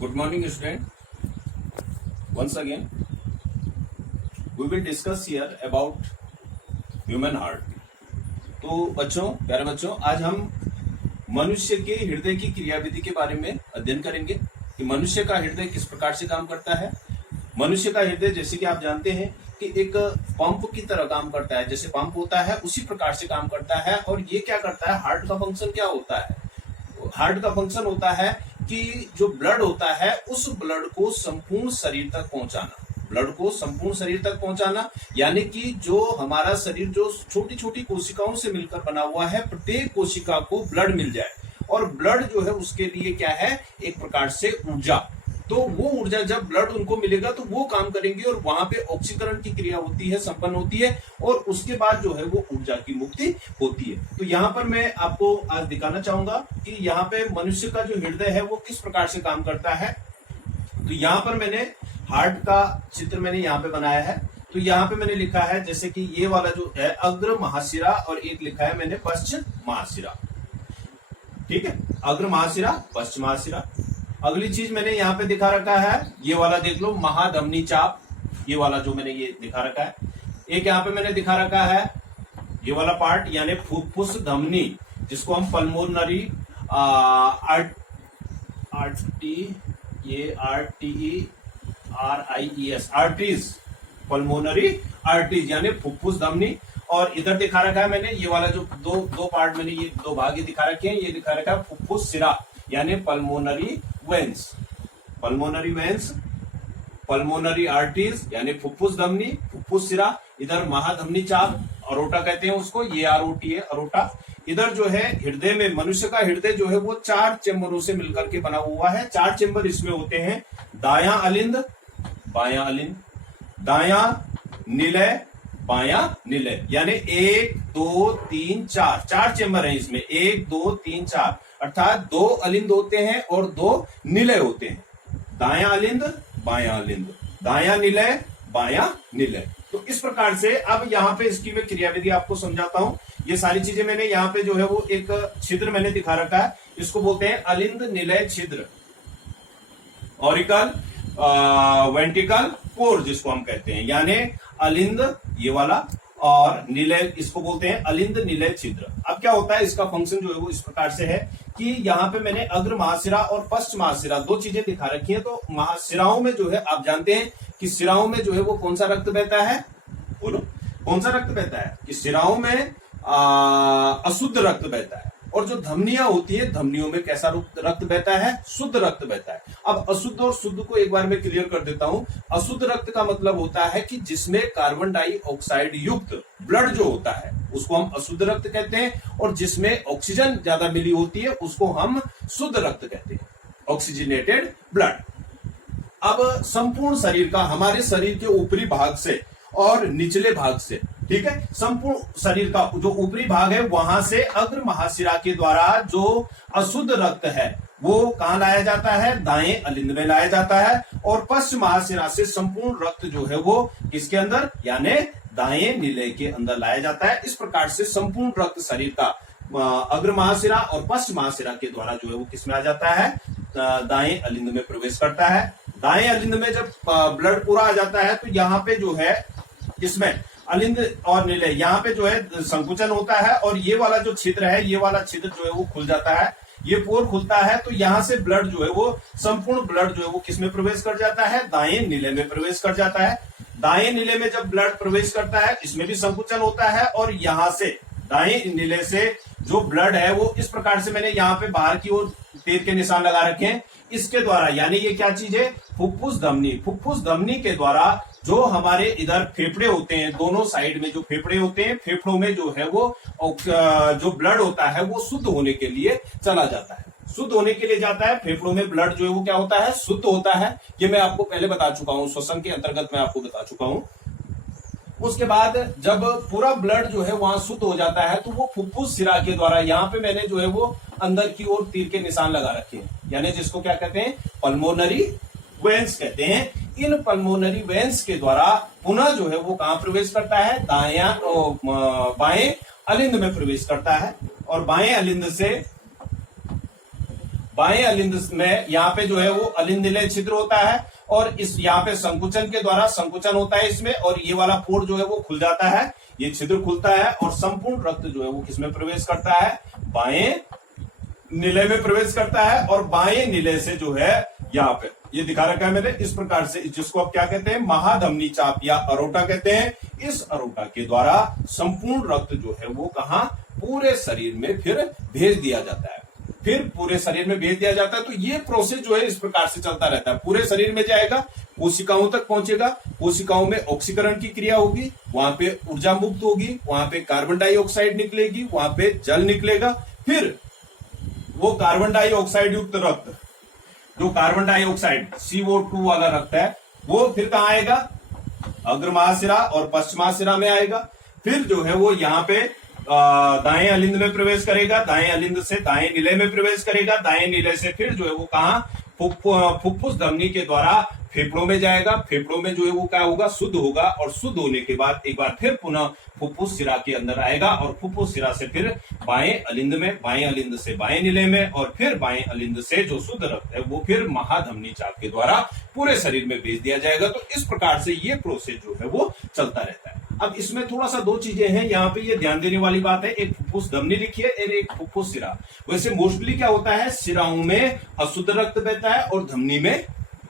Good morning, student. Once again, we will discuss here about human heart. तो बच्चों, प्यारे बच्चों, आज हम मनुष्य के हृदय की क्रियाविधि के बारे में अध्ययन करेंगे कि मनुष्य का हृदय किस प्रकार से काम करता है। मनुष्य का हृदय, जैसे कि आप जानते हैं कि एक पंप की तरह काम करता है, जैसे पंप होता है उसी प्रकार से काम करता है। और ये क्या करता है, हार्ट का फंक्शन क्या होता है? हार्ट का फंक्शन होता है कि जो ब्लड होता है उस ब्लड को संपूर्ण शरीर तक पहुंचाना, ब्लड को संपूर्ण शरीर तक पहुंचाना, यानी कि जो हमारा शरीर जो छोटी छोटी कोशिकाओं से मिलकर बना हुआ है, प्रत्येक कोशिका को ब्लड मिल जाए। और ब्लड जो है उसके लिए क्या है, एक प्रकार से ऊर्जा। तो वो ऊर्जा जब ब्लड उनको मिलेगा तो वो काम करेंगे और वहां पे ऑक्सीकरण की क्रिया होती है, संपन्न होती है, और उसके बाद जो है वो ऊर्जा की मुक्ति होती है। तो यहाँ पर मैं आपको आज दिखाना चाहूंगा कि यहाँ पे मनुष्य का जो हृदय है वो किस प्रकार से काम करता है। तो यहाँ पर मैंने हार्ट का चित्र मैंने यहाँ पे बनाया है। तो यहाँ पे मैंने लिखा है, जैसे कि ये वाला जो है अग्र महाशिरा, और एक लिखा है मैंने पश्च महाशिरा। ठीक है, अग्र महाशिरा, पश्च महाशिरा। अगली चीज मैंने यहाँ पे दिखा रखा है, ये वाला देख लो, महाधमनी चाप, ये वाला जो मैंने ये दिखा रखा है। एक यहाँ पे मैंने दिखा रखा है ये वाला पार्ट, यानी फुफ्फुस धमनी, जिसको हम पल्मोनरी आर्टरीज, पल्मोनरी आर्टरीज यानी फुफ्फुस धमनी। और इधर दिखा रखा है मैंने ये वाला जो दो पार्ट मैंने ये दो भाग ही दिखा रखे हैं। ये दिखा रखा है फुफ्फुस सिरा यानी pulmonary veins, pulmonary veins, pulmonary arteries यानी फुफ्फुस धमनी, फुफ्फुस सिरा। इधर महाधमनी चाप, अरोटा कहते हैं उसको, ये आरओटी है, अरोटा। इधर जो है हृदय में, मनुष्य का हृदय जो है वो 4 चेम्बरों से मिलकर के बना हुआ है। 4 चेम्बर इसमें होते हैं, दायां अलिंद, बायां अलिंद, दायां निलय, बायां निलय, यानी 1 2 3 4 4 चेम्बर है इसमें, 1 2 3 4, अर्थात 2 अलिंद होते हैं और 2 निलय होते हैं। दायां अलिंद, बायां अलिंद, दायां निलय, बायां निलय। तो इस प्रकार से अब यहाँ पे इसकी मैं क्रियाविधि आपको समझाता हूं। ये सारी चीजें मैंने यहाँ पे जो है वो एक छिद्र मैंने दिखा रखा है, इसको बोलते हैं अलिंद निलय छिद्र, ऑरिकल वेंट्रिकल पोर जिसको हम कहते हैं, यानी अलिंद ये वाला, और निलय इसको बोलते हैं अलिंद निलय छिद्र। अब क्या होता है, इसका फंक्शन जो है वो इस प्रकार से है कि यहाँ पे मैंने अग्र महाशिरा और पश्च महाशिरा दो चीजें दिखा रखी हैं। तो महाशिराओं में जो है आप जानते हैं कि शिराओं में जो है वो कौन सा रक्त बहता है, बोलो कौन सा रक्त बहता है, कि शिराओं में अशुद्ध रक्त बहता है। और जो धमनियां होती है, धमनियों में कैसा रक्त बहता है, शुद्ध रक्त बहता है। अब अशुद्ध और शुद्ध को एक बार मैं क्लियर कर देता हूं। अशुद्ध रक्त का मतलब होता है कि जिसमें कार्बन डाइऑक्साइड युक्त ब्लड जो होता है उसको हम अशुद्ध रक्त कहते हैं, और जिसमें ऑक्सीजन ज्यादा मिली होती है उसको हम शुद्ध रक्त कहते हैं, ऑक्सीजनेटेड ब्लड। अब संपूर्ण शरीर का, हमारे शरीर के ऊपरी भाग से और निचले भाग से, ठीक है, संपूर्ण शरीर का जो ऊपरी भाग है वहां से अग्र महाशिरा के द्वारा जो अशुद्ध रक्त है वो कहां लाया जाता है, दाएं अलिंद में लाया जाता है। और पश्च महाशिरा से संपूर्ण रक्त जो है वो किसके अंदर, यानी दाएं निलय के अंदर लाया जाता है। इस प्रकार से संपूर्ण रक्त शरीर का अग्र महाशिरा और पश्च महाशिरा के द्वारा जो है वो किसमें आ जाता है, दाएं अलिंद में प्रवेश करता है। दाएं अलिंद में जब ब्लड पूरा आ जाता है तो यहाँ पे जो है इसमें अलिंद और निलय, यहाँ पे जो है संकुचन होता है, और ये वाला जो छिद्र है, ये वाला छिद्र जो है वो खुल जाता है, ये पोर खुलता है। तो यहाँ से ब्लड जो है वो, संपूर्ण ब्लड जो है वो किसमें प्रवेश कर जाता है, दाएं निलय में प्रवेश कर जाता है। दाएं निलय में जब ब्लड प्रवेश करता है, इसमें भी संकुचन होता है, और यहाँ से दाएं निलय से जो ब्लड है वो इस प्रकार से, मैंने यहाँ पे बाहर की ओर तीर के निशान लगा रखे हैं, इसके द्वारा, यानी ये क्या चीज है, फुफ्फुस धमनी, फुफ्फुस धमनी के द्वारा जो हमारे इधर फेफड़े होते हैं, दोनों साइड में जो फेफड़े होते हैं, फेफड़ों में जो है वो जो ब्लड होता है वो शुद्ध होने के लिए चला जाता है, शुद्ध होने के लिए जाता है। फेफड़ों में ब्लड जो है वो क्या होता है, शुद्ध होता है। ये मैं आपको पहले बता चुका हूं, श्वसन के अंतर्गत मैं आपको बता चुका हूं। उसके बाद जब पूरा ब्लड जो है वहां शुद्ध हो जाता है तो वो फुफ्फुस सिरा के द्वारा, यहाँ पे मैंने जो है वो अंदर की ओर तीर के निशान लगा रखे हैं, यानी जिसको क्या कहते हैं, पल्मोनरी वेन्स कहते हैं। इन पल्मोनरी वेन्स के द्वारा पुनः जो है वो कहां प्रवेश करता है, बाएं अलिंद में प्रवेश करता है, और बाएं अलिंद से बाएं अलिंद में यहाँ पे जो है वो अलिंद निलय छिद्र होता है, और इस यहाँ पे संकुचन के द्वारा संकुचन होता है इसमें, और ये वाला पोर जो है वो खुल जाता है, ये छिद्र खुलता है, और संपूर्ण रक्त जो है वो किसमें प्रवेश करता है, बाएं निलय में प्रवेश करता है। और बाएं निलय से जो है यहाँ पे ये दिखा रखा है मैंने, इस प्रकार से, जिसको आप क्या कहते हैं, महाधमनी चाप या अरोटा कहते हैं। इस अरोटा के द्वारा संपूर्ण रक्त जो है वो कहां, पूरे शरीर में फिर भेज दिया जाता है, फिर पूरे शरीर में भेज दिया जाता है। तो ये प्रोसेस जो है इस प्रकार से चलता रहता है, पूरे शरीर में जाएगा, कोशिकाओं तक पहुंचेगा, कोशिकाओं में ऑक्सीकरण की क्रिया होगी, वहां पे ऊर्जा मुक्त होगी, वहां पे कार्बन डाइऑक्साइड निकलेगी, वहां पे जल निकलेगा। फिर वो कार्बन डाइऑक्साइड युक्त रक्त, जो कार्बन डाइऑक्साइड CO2 वाला रक्त है, वो फिर कहां आएगा, अग्र महाशिरा और पश्च महाशिरा में आएगा। फिर जो है वो यहाँ पे दाएं अलिंद में प्रवेश करेगा, दाएं अलिंद से दाएं निलय में प्रवेश करेगा, दाएं निलय से फिर जो है वो कहां, फुफ्फुस धमनी के द्वारा फेफड़ों में जाएगा, फेफड़ों में जो है वो क्या होगा, शुद्ध होगा, और शुद्ध होने के बाद एक बार फिर पुनः फुफ्फुस सिरा के अंदर आएगा, और फुफ्फुस सिरा से फिर बाएं अलिंद में, बाएं अलिंद से बाएं निलय में, और फिर बाएं अलिंद से जो शुद्ध रक्त है वो फिर महाधमनी चाप के द्वारा पूरे शरीर में भेज दिया जाएगा। तो इस प्रकार से ये प्रोसेस जो है वो चलता रहता है। अब इसमें थोड़ा सा दो चीजें हैं यहाँ पे, ये ध्यान देने वाली बात है, एक फुफ्फुस धमनी लिखिए और एक फुफ्फुस सिरा। वैसे मोस्टली क्या होता है, सिराओं में अशुद्ध रक्त बहता है और धमनी में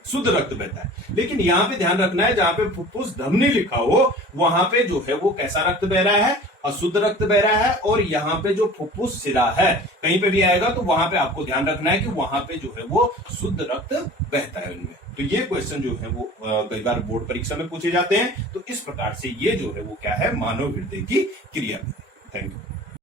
शुद्ध रक्त बहता है। लेकिन यहाँ पे ध्यान रखना है, जहां पे फुफ्फुस धमनी लिखा हो वहां पे जो है वो कैसा रक्त बह रहा है, अशुद्ध रक्त बह रहा है। और यहाँ पे जो फुफ्फुस सिरा है कहीं पे भी आएगा तो वहां पे आपको ध्यान रखना है कि वहां पे जो है वो शुद्ध रक्त बहता है उनमें। तो ये क्वेश्चन जो है वो कई बार बोर्ड परीक्षा में पूछे जाते हैं। तो इस प्रकार से ये जो है वो क्या है, मानव हृदय की क्रिया। Thank you.